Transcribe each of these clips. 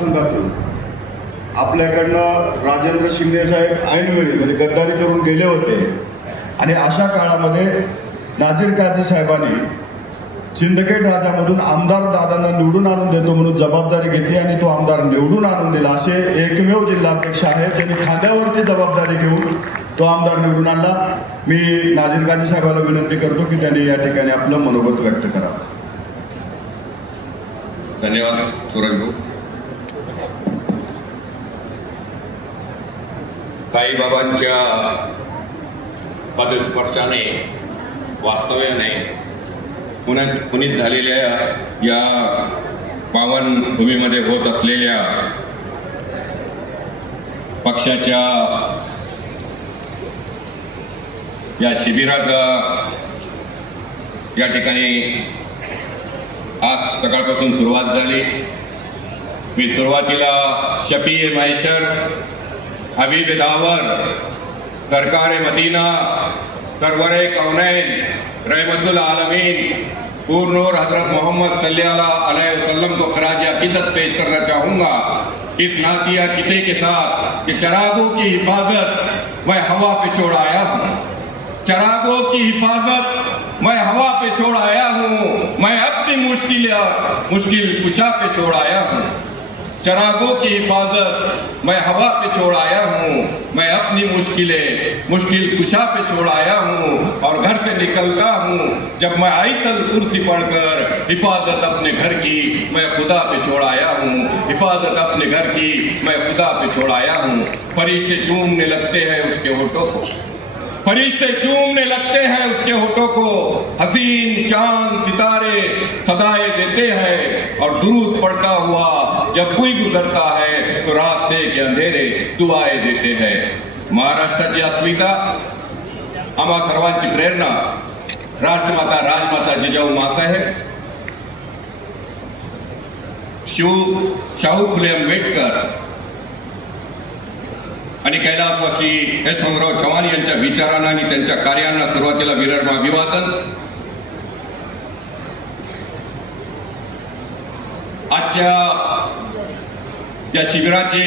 संघातून आपल्याकडनं राजेंद्र शिंदे साहेब ऐनवेळी म्हणजे गद्दारी करून गेले होते आणि अशा काळामध्ये नाझीर काझी साहेबांनी सिंदखेड राजामधून आमदार दादांना निवडून आणून देतो म्हणून जबाबदारी घेतली आणि तो आमदार निवडून आणून दिला. असे एकमेव जिल्हाध्यक्ष आहेत ज्यांनी खांद्यावरती जबाबदारी घेऊन तो आमदार निवडून आणला. मी नाझीर काझी साहेबांना विनंती करतो की त्यांनी या ठिकाणी आपलं मनोगत व्यक्त करावं. धन्यवाद सूरज भाऊ. साईबाबांच्या पदस्पर्शाने वास्तव्याने पुनीत झालेल्या या पावन भूमीमध्ये होत असलेल्या पक्षाच्या या शिबिराचा या ठिकाणी आज सकाळपासून सुरुवात झाली. मी सुरुवातीला शफी मैशर, हबीब दावर, सरकार मदीना, सरवर कौनैन, रहमतुल आलमीन, पूर्णूर हजरत मोहम्मद सल्लल्लाहु अलैहि वसल्लम को खराज अकीदत पेश करना चाहूँगा इस नातिया किते के साथ कि चरागों की हिफाजत मैं हवा पे छोड़ आया हूँ. चरागों की हिफाजत मैं हवा पे छोड़ आया हूँ. मैं अपनी मुश्किल कुशा पे छोड़ आया हूँ. चरागों की हिफाजत मैं हवा पे छोड़ आया हूँ. मैं अपनी मुश्किल कुशा पे छोड़ आया हूँ. और घर से निकलता हूँ जब मैं आयतल कुर्सी पढ़कर हिफाजत अपने घर की मैं खुदा पे छोड़ आया हूँ. हिफाजत अपने घर की मैं खुदा पे छोड़ आया हूँ. फरिश्ते चूमने लगते हैं उसके होठों को, फरिश्ते चूमने लगते हैं उसके होठों को. हसीन चांद सितारे सदाएं देते हैं और दुरूद पड़ता हुआ जब कोई गुजरता है तो रास्ते के अंधेरे दुआएं देते हैं. महाराष्ट्राची अस्मिता, आम्हा सर्वांची प्रेरणा राष्ट्रमाता राजमाता जिजाऊ माँसाहेब, शाहू फुले आंबेडकर आणि कैलासवासी यशवंतराव चव्हाण यांच्या विचारांना आणि त्यांच्या कार्यांना सुरुवातीला विनम्र अभिवादन. आजच्या या शिबिराचे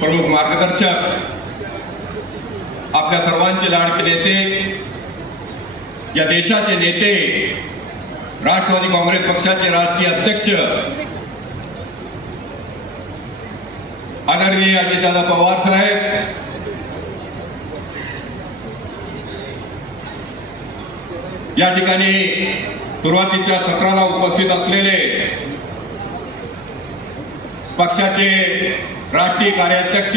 प्रमुख मार्गदर्शक, आपल्या सर्वांचे लाडके नेते, या देशाचे नेते, राष्ट्रवादी काँग्रेस पक्षाचे राष्ट्रीय अध्यक्ष आदरणीय अजितदादा पवार साहेब, या ठिकाणी सुरुवातीच्या सत्राला उपस्थित असलेले पक्षाचे राष्ट्रीय कार्याध्यक्ष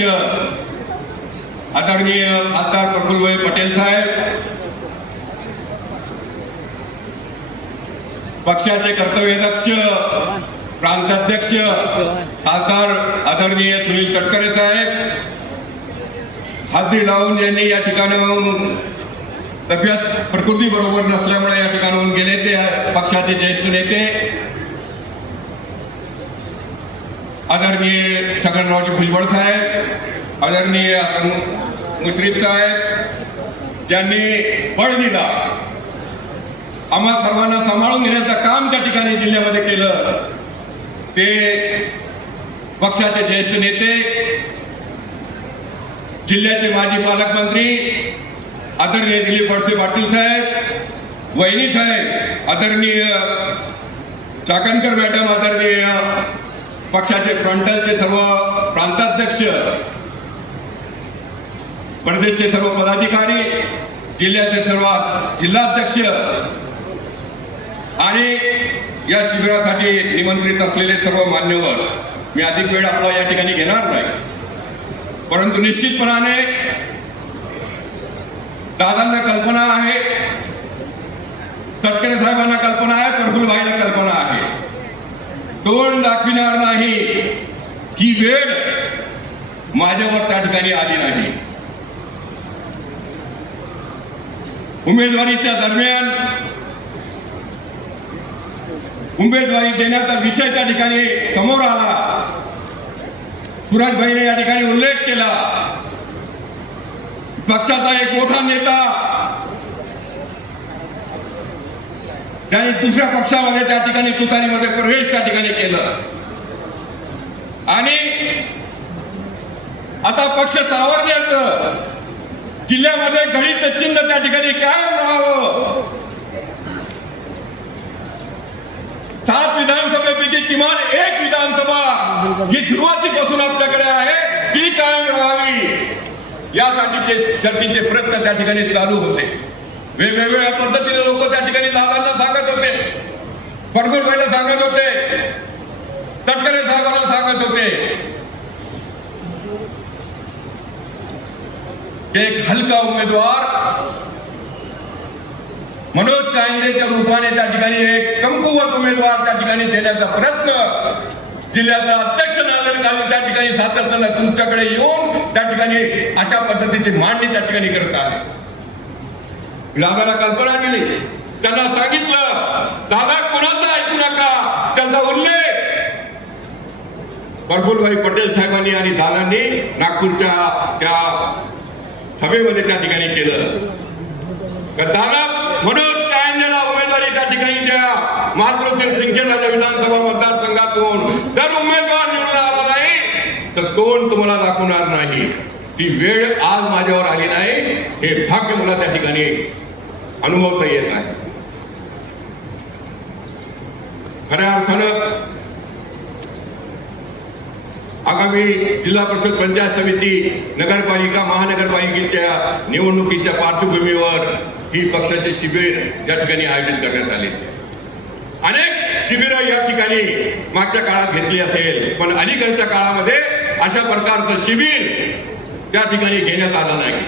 आदरणीय खासदार प्रफुल्लभाई पटेल साहेब, पक्षाचे कर्तव्यदक्ष प्रांताध्यक्ष खासदार आदरणीय सुनील तटकरे साहेब, हाजरी लावून यांनी या ठिकाणाहून तब्येत प्रकृती बरोबर नसल्यामुळे या ठिकाणाहून गेले ते पक्षाचे ज्येष्ठ नेते आदरणीय छगनरावजी भुजबळ साहेब, आदरणीय मुश्रीफ साहेब, ज्यांनी बळ दिला, आम्हा सर्वांना सांभाळून घेण्याचं काम त्या ठिकाणी जिल्ह्यामध्ये केलं, ते पक्षाचे ज्येष्ठ नेते, जिल्ह्याचे माजी पालकमंत्री आदरणीय दिलीप वळसे पाटील साहेब, वहिनी साहेब, आदरणीय चाकणकर मॅडम, आदरणीय पक्षाचे फ्रंटलचे सर्व प्रांताध्यक्ष, प्रदेशचे सर्व पदाधिकारी, जिल्ह्याचे सर्व जिल्हाध्यक्ष आणि या शिबिरासाठी निमंत्रित असलेले सर्व मान्यवर, मी अधिक वेळ आपला या ठिकाणी घेणार नाही, परंतु निश्चितपणाने दादांना कल्पना आहे, तटकरे साहेबांना कल्पना आहे, प्रफुल्लभाईला कल्पना आहे, तोंड दाखविणार नाही ही वेळ माझ्यावर त्या ठिकाणी आली नाही. उमेदवारीच्या दरम्यान उमेदवारी देण्याचा विषय त्या ठिकाणी समोर आला. सुरजभाईने या ठिकाणी उल्लेख केला, पक्षाचा एक मोठा नेता त्यांनी दुसऱ्या पक्षामध्ये त्या ठिकाणी तुतारीमध्ये प्रवेश त्या ठिकाणी केलं. आणि आता पक्ष सावरण्याचं, जिल्ह्यामध्ये घडीचं चिन्ह त्या ठिकाणी कायम राहावं. 7 विधानसभेपैकी किमान 1 विधानसभा जी सुरुवातीपासून आपल्याकडे आहे ती कायम राहावी, यासाठीचे शर्तीचे प्रयत्न त्या ठिकाणी चालू होते. वेगवेगळ्या पद्धतीने लोक त्या ठिकाणी दादांना सांगत होते, परफुलभाईला सांगत होते, तटकरे साहेबांना सांगत होते. एक हलका उमेदवार मनोज कायंदेच्या रूपाने त्या ठिकाणी एक कमकुवत उमेदवार त्या ठिकाणी देण्याचा प्रयत्न जिल्ह्याचा अध्यक्ष नांदेड कालनी त्या ठिकाणी सातत्याने तुमच्याकडे येऊन त्या ठिकाणी अशा पद्धतीची मांडणी त्या ठिकाणी करत आहे. दादाला कल्पना दिली, त्यांना सांगितलं दादा कोणाचा ऐकू नका. त्यांचा उल्लेख प्रफुल्लभाई पटेल साहेबांनी आणि दादांनी नागपूरच्या त्या सभेमध्ये त्या ठिकाणी केलं. दादा मनोज कायंदेला उमेदवारी त्या ठिकाणी द्या. मात्र सिंदखेड विधानसभा मतदारसंघातून जर उमेदवार निवडून आला नाही तर तोंड तुम्हाला दाखवणार नाही. ती वेळ आज माझ्यावर आली नाही, हे भाग्य मला त्या ठिकाणी अनुभवता येत आहे. खऱ्या अर्थानं आगामी जिल्हा परिषद पंचायत समिती नगरपालिका महानगरपालिकेच्या निवडणुकीच्या पार्श्वभूमीवर ही पक्षाचे शिबिर या ठिकाणी आयोजित करण्यात आले. अनेक शिबिरं या ठिकाणी मागच्या काळात घेतली असेल, पण अलीकडच्या काळामध्ये अशा प्रकारचं शिबिर त्या ठिकाणी घेण्यात आलं नाही.